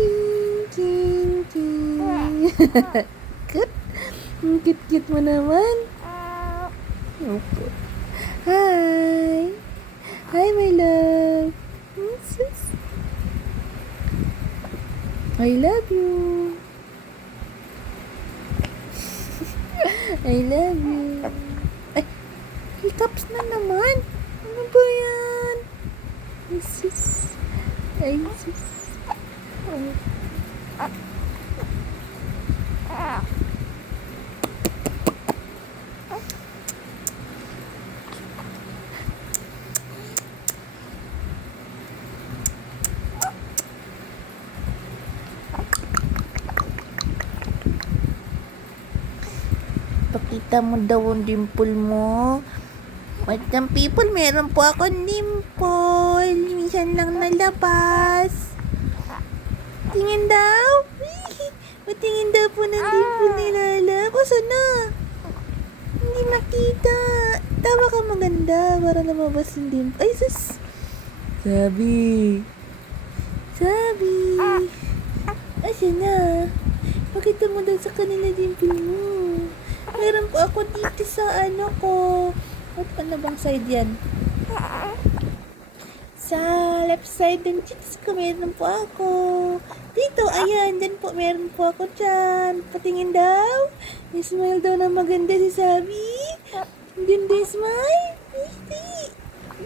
King, king, king. Cute. Cute-cute mo naman. Opo. Hi. Hi, my love. Sis. I love you. I love you. Ay, hiccups na naman. Ano ba yan? Ay, sis. Ay, sis. Oh. Pakita mo daw ang dimple mo. Madam people, meron po akong dimple. Minsan lang nalabas. Tingin daw. Patingin daw po ng dimple ni Lala. O, sana? Hindi makita. Tawa ka maganda para lumabas yung dimple. Ay, sus. Sabi. Asa na? Pakita mo daw sa kanila dimple mo. Meron po ako dito sa ano ko. At ano bang side yan? Sa left side ng cheeks ko, meron po ako. Dito, ayan, dyan po, meron po ako dyan. Patingin daw. May smile daw na maganda si Sabi. Ganda smile.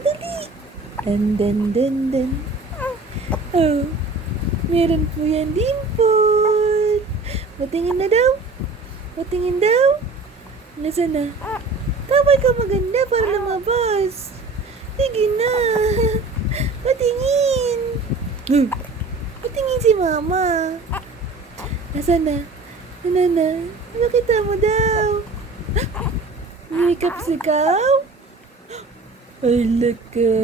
Dali. Dan. Oh, meron po yan din po. Patingin na daw. Patingin daw. Nasaan na? Tabay ka maganda para lumabas. Sige na. Patingin. Patingin si Mama. Nasaan na? Na. Makita mo daw. Makeup si Kaw? Ay, laka.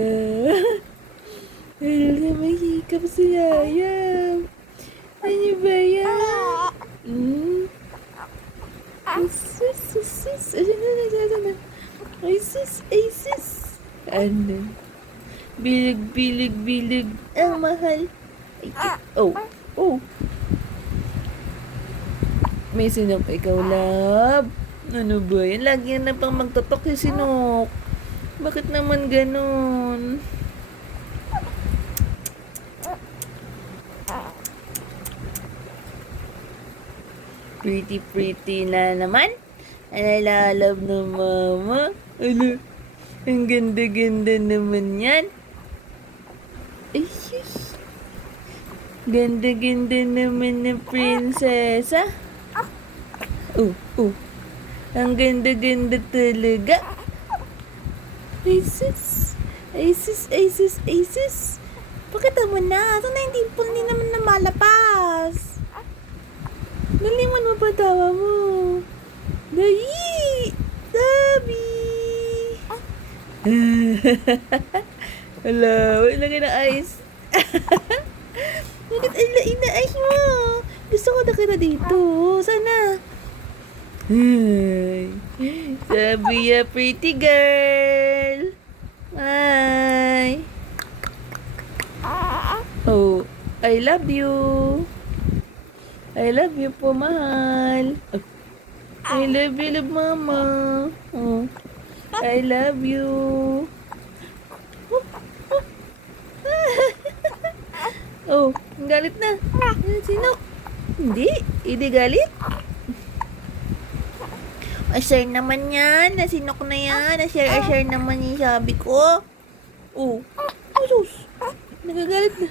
Ay, laka may hikap si Yaya. Ano ba yan? Ay, sus. Ano? Ay, sus. Ano? Bilig. Ang mahal. Ay, oh. May sinok ikaw, love. Ano ba yan? Lagi na pang magtotok si Sinok. Bakit naman ganun? Pretty na naman. Love ng mama. Ano? Ang ganda naman yan. Ay, sus. Ganda naman ng prinsesa. Oh. Ang ganda talaga. Ay, sus. Pakita mo na. Saan na yung dimple? Hindi naman na malapas. Naliman mo pa tawa mo. Dali! Sabi! Hello, ilagay na ice. Bakit ina-ice mo? Gusto ko na kita dito. Sana. Sabi ya, pretty girl. Hi. Oh, I love you. I love you po, mahal. I love you, mama. Oh, I love you. Oh, galit na. Sinok? Hindi galit. Share naman yan. Nasinok na yan. Share naman yung sabi ko. Oh, sus. Nagagalit na.